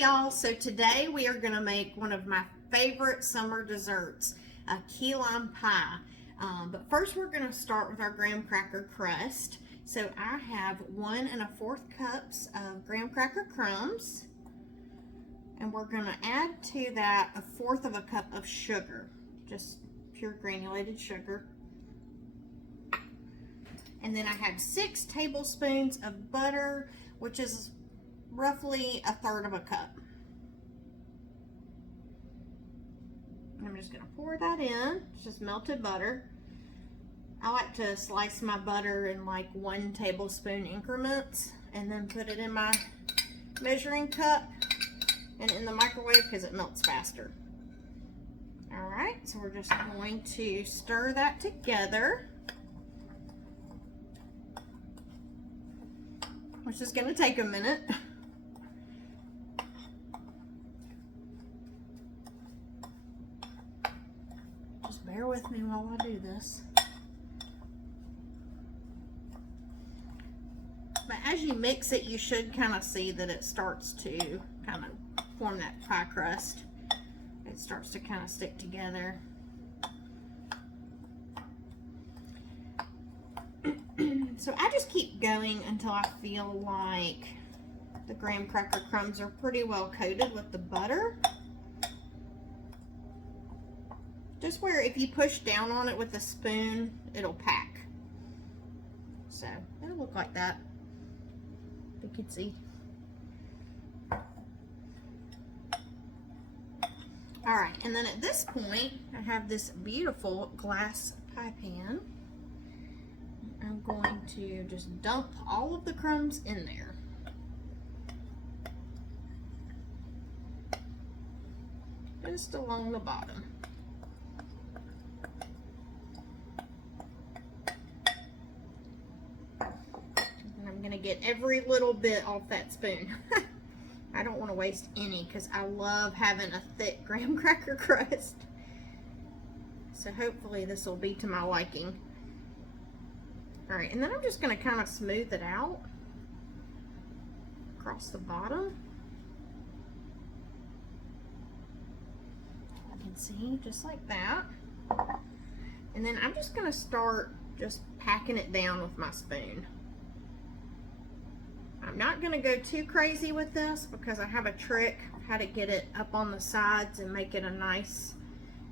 y'all, so today we are going to make one of my favorite summer desserts, a key lime pie. But first we're going to start with our graham cracker crust. So I have 1 1/4 cups of graham cracker crumbs, and we're going to add to that 1/4 cup of sugar, just pure granulated sugar. And then I have 6 tablespoons of butter, which is roughly 1/3 cup. I'm just going to pour that in. It's just melted butter. I like to slice my butter in like 1 tablespoon increments and then put it in my measuring cup and in the microwave because it melts faster. Alright, so we're just going to stir that together, which is going to take a minute. Just bear with me while I do this. But as you mix it, you should kind of see that it starts to kind of form that pie crust. It starts to kind of stick together. So I just keep going until I feel like the graham cracker crumbs are pretty well coated with the butter. Just where if you push down on it with a spoon, it'll pack. So it'll look like that. You can see. Alright, and then at this point, I have this beautiful glass pie pan. I'm going to just dump all of the crumbs in there. Just along the bottom. And I'm going to get every little bit off that spoon. I don't want to waste any because I love having a thick graham cracker crust. So hopefully this will be to my liking. Alright, and then I'm just going to kind of smooth it out across the bottom. You can see, just like that. And then I'm just going to start just packing it down with my spoon. I'm not going to go too crazy with this because I have a trick of how to get it up on the sides and make it a nice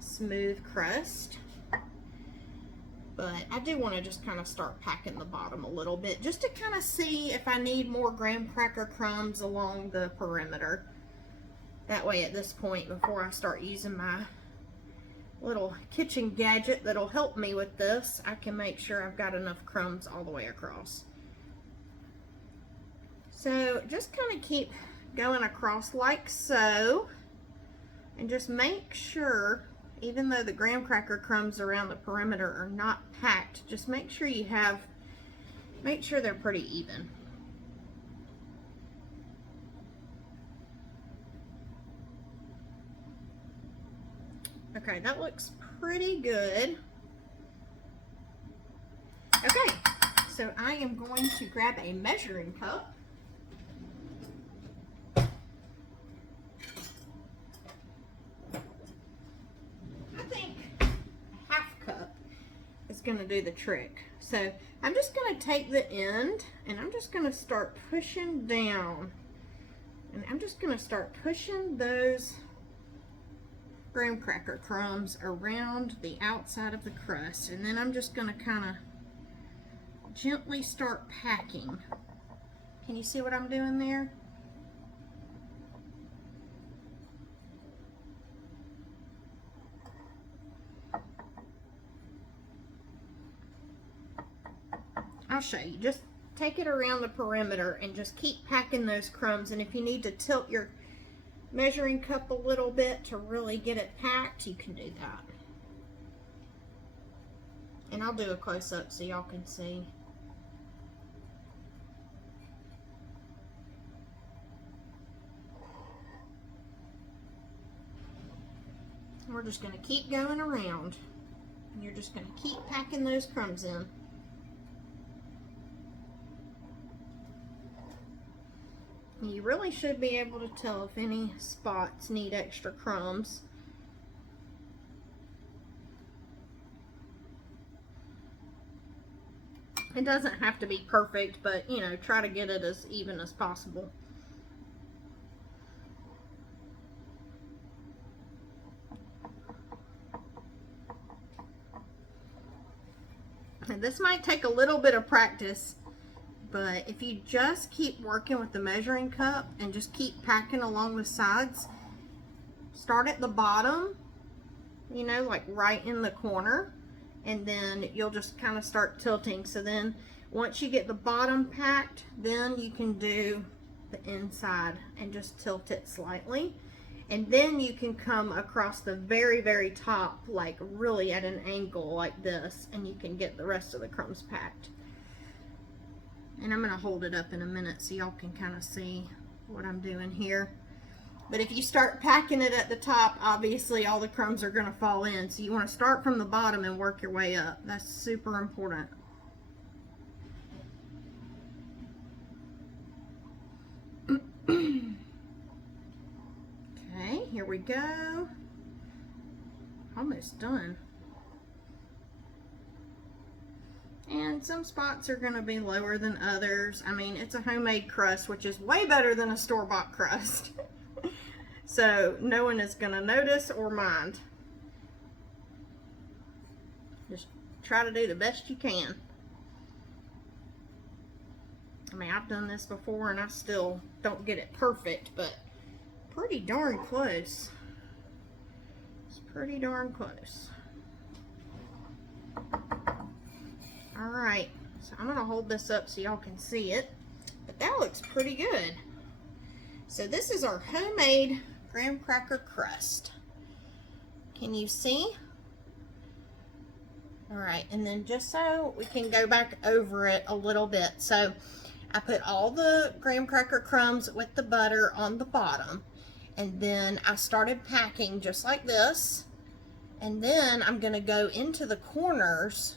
smooth crust. But I do want to just kind of start packing the bottom a little bit just to kind of see if I need more graham cracker crumbs along the perimeter. That way at this point, before I start using my little kitchen gadget that'll help me with this, I can make sure I've got enough crumbs all the way across. So just kind of keep going across like so, and just make sure, even though the graham cracker crumbs around the perimeter are not packed, just make sure make sure they're pretty even. Okay, that looks pretty good. Okay, so I am going to grab a measuring cup. Going to do the trick. So I'm just going to take the end and I'm just going to start pushing down, and I'm just going to start pushing those graham cracker crumbs around the outside of the crust, and then I'm just going to kind of gently start packing. Can you see what I'm doing there? I'll show you. Just take it around the perimeter and just keep packing those crumbs. And if you need to tilt your measuring cup a little bit to really get it packed, you can do that. And I'll do a close-up so y'all can see. We're just going to keep going around. And you're just going to keep packing those crumbs in. You really should be able to tell if any spots need extra crumbs. It doesn't have to be perfect, but you know, try to get it as even as possible. And this might take a little bit of practice, but if you just keep working with the measuring cup and just keep packing along the sides, start at the bottom, you know, like right in the corner, and then you'll just kind of start tilting. So then once you get the bottom packed, then you can do the inside and just tilt it slightly. And then you can come across the very, very top, like really at an angle like this, and you can get the rest of the crumbs packed. And I'm going to hold it up in a minute so y'all can kind of see what I'm doing here. But if you start packing it at the top, obviously all the crumbs are going to fall in. So you want to start from the bottom and work your way up. That's super important. Okay, here we go. Almost done. And some spots are going to be lower than others. I mean, it's a homemade crust, which is way better than a store-bought crust. So no one is going to notice or mind. Just try to do the best you can. I mean, I've done this before and I still don't get it perfect, but pretty darn close. It's pretty darn close. All right, so I'm gonna hold this up so y'all can see it, but that looks pretty good. So this is our homemade graham cracker crust. Can you see? All right, and then just so we can go back over it a little bit. So I put all the graham cracker crumbs with the butter on the bottom, and then I started packing just like this, and then I'm gonna go into the corners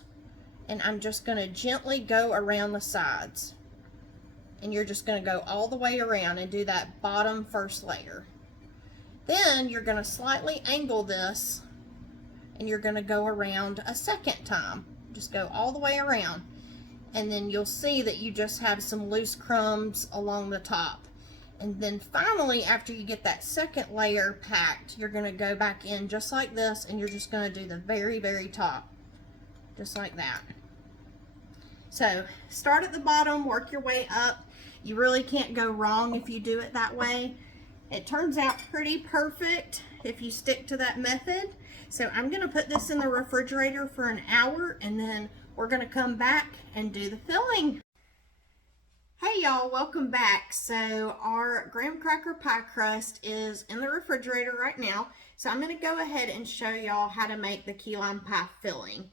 and I'm just gonna gently go around the sides. And you're just gonna go all the way around and do that bottom first layer. Then you're gonna slightly angle this and you're gonna go around a second time. Just go all the way around. And then you'll see that you just have some loose crumbs along the top. And then finally, after you get that second layer packed, you're gonna go back in just like this, and you're just gonna do the very, very top. Just like that. So start at the bottom, work your way up. You really can't go wrong if you do it that way. It turns out pretty perfect if you stick to that method. So I'm gonna put this in the refrigerator for an hour, and then we're gonna come back and do the filling. Hey y'all, welcome back. So our graham cracker pie crust is in the refrigerator right now. So I'm gonna go ahead and show y'all how to make the key lime pie filling.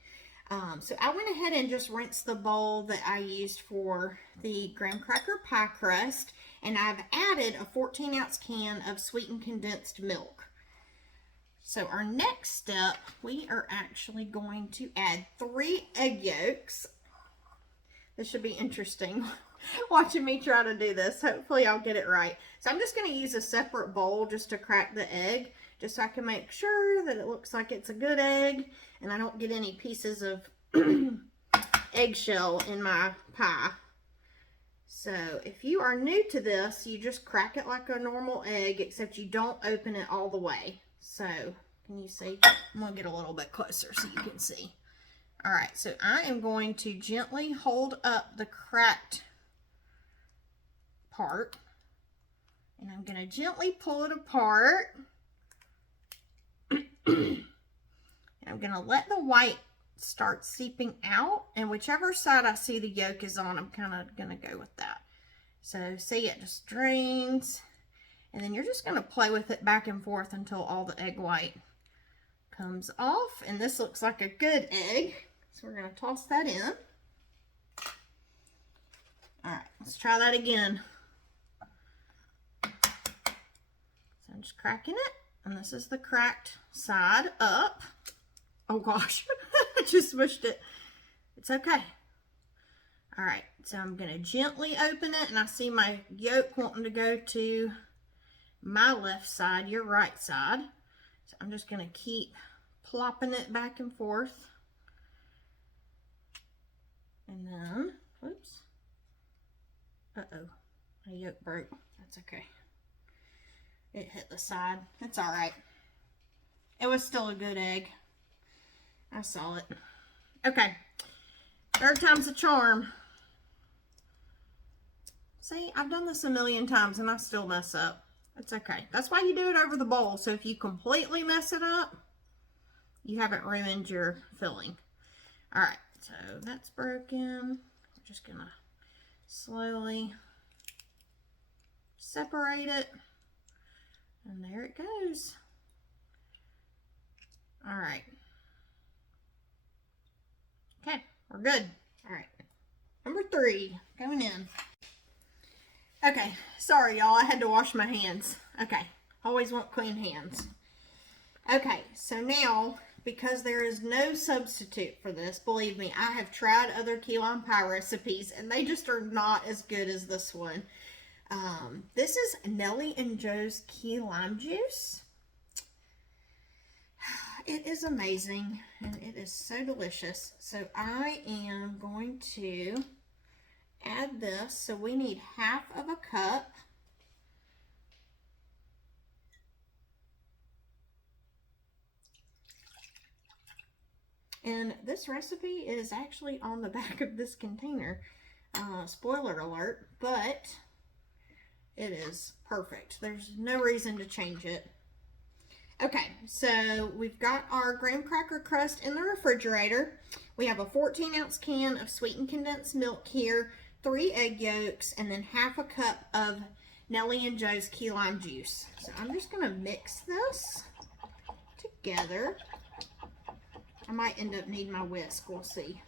So I went ahead and just rinsed the bowl that I used for the graham cracker pie crust, and I've added a 14-ounce can of sweetened condensed milk. So our next step, we are actually going to add 3 egg yolks. This should be interesting watching me try to do this. Hopefully I'll get it right. So I'm just going to use a separate bowl just to crack the egg, just so I can make sure that it looks like it's a good egg and I don't get any pieces of eggshell in my pie. So if you are new to this, you just crack it like a normal egg, except you don't open it all the way. So can you see? I'm going to get a little bit closer so you can see. All right, so I am going to gently hold up the cracked part, and I'm going to gently pull it apart. And I'm going to let the white start seeping out, and whichever side I see the yolk is on, I'm kind of going to go with that. So see, it just drains, and then you're just going to play with it back and forth until all the egg white comes off. And this looks like a good egg, so we're going to toss that in. All right, let's try that again. So I'm just cracking it, and this is the cracked side up. Oh gosh, I just smushed it. It's okay. All right, So I'm going to gently open it, and I see my yolk wanting to go to my left side, your right side. So I'm just going to keep plopping it back and forth. And then, whoops. Uh-oh, my yolk broke. That's okay. It hit the side. It's all right. It was still a good egg. I saw it. Okay. Third time's a charm. See, I've done this a million times and I still mess up. It's okay. That's why you do it over the bowl. So if you completely mess it up, you haven't ruined your filling. All right. So that's broken. We're just going to slowly separate it. And there it goes. All right. Okay, we're good. All right. Number 3, going in. Okay, sorry y'all, I had to wash my hands. Okay, always want clean hands. Okay, so now, because there is no substitute for this, believe me, I have tried other key lime pie recipes and they just are not as good as this one. This is Nellie and Joe's key lime juice. It is amazing and it is so delicious. So I am going to add this. So we need half of a cup. And this recipe is actually on the back of this container. Spoiler alert, but it is perfect. There's no reason to change it. Okay, so we've got our graham cracker crust in the refrigerator. We have a 14-ounce can of sweetened condensed milk here, 3 egg yolks, and then half a cup of Nellie and Joe's key lime juice. So I'm just going to mix this together. I might end up needing my whisk, we'll see.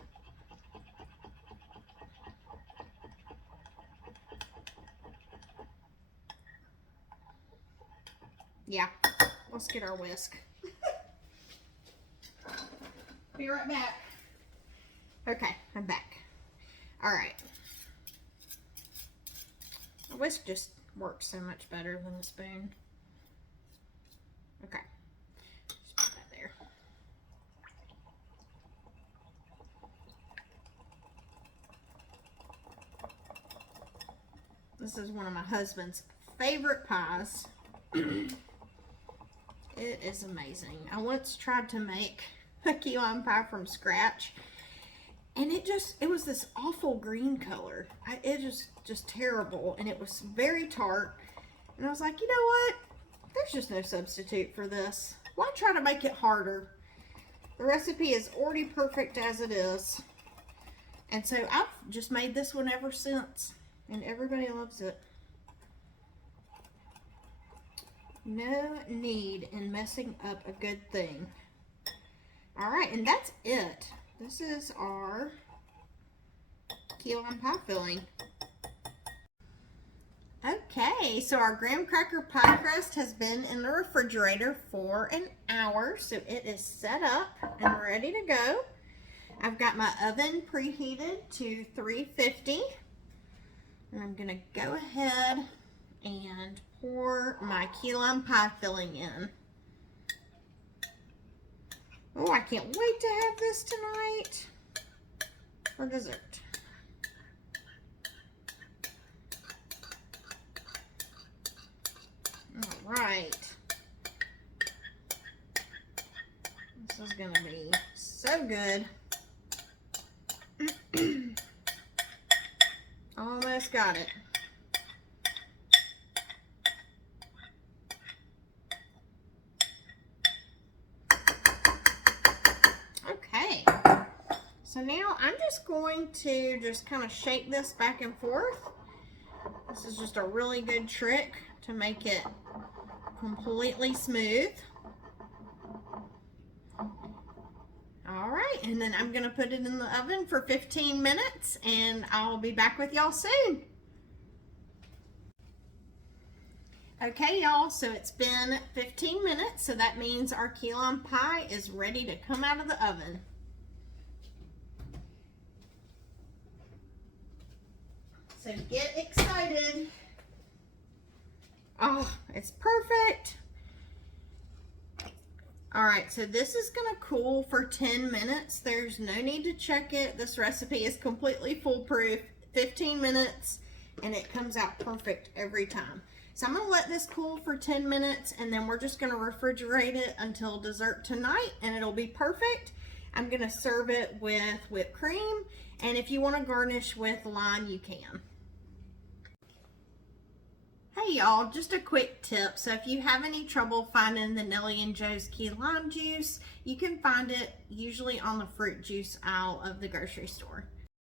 Yeah, let's get our whisk. Be right back. Okay, I'm back. All right. A whisk just works so much better than a spoon. Okay, just put that there. This is one of my husband's favorite pies. It is amazing. I once tried to make a key lime pie from scratch, and it was this awful green color. It was just terrible, and it was very tart. And I was like, you know what? There's just no substitute for this. Why try to make it harder? The recipe is already perfect as it is. And so I've just made this one ever since, and everybody loves it. No need in messing up a good thing. All right, and that's it. This is our key lime pie filling. Okay, so our graham cracker pie crust has been in the refrigerator for an hour, so it is set up and ready to go. I've got my oven preheated to 350, and I'm gonna go ahead and pour my key lime pie filling in. Oh, I can't wait to have this tonight for dessert. All right. This is going to be so good. Almost got it. Okay, so now I'm just going to just kind of shake this back and forth. This is just a really good trick to make it completely smooth. All right, and then I'm gonna put it in the oven for 15 minutes and I'll be back with y'all soon. Okay, y'all, so it's been 15 minutes, so that means our key lime pie is ready to come out of the oven. So get excited. Oh, it's perfect. All right, so this is gonna cool for 10 minutes. There's no need to check it. This recipe is completely foolproof. 15 minutes and it comes out perfect every time. So I'm gonna let this cool for 10 minutes and then we're just gonna refrigerate it until dessert tonight and it'll be perfect. I'm gonna serve it with whipped cream, and if you wanna garnish with lime, you can. Hey y'all, just a quick tip. So if you have any trouble finding the Nellie and Joe's key lime juice, you can find it usually on the fruit juice aisle of the grocery store.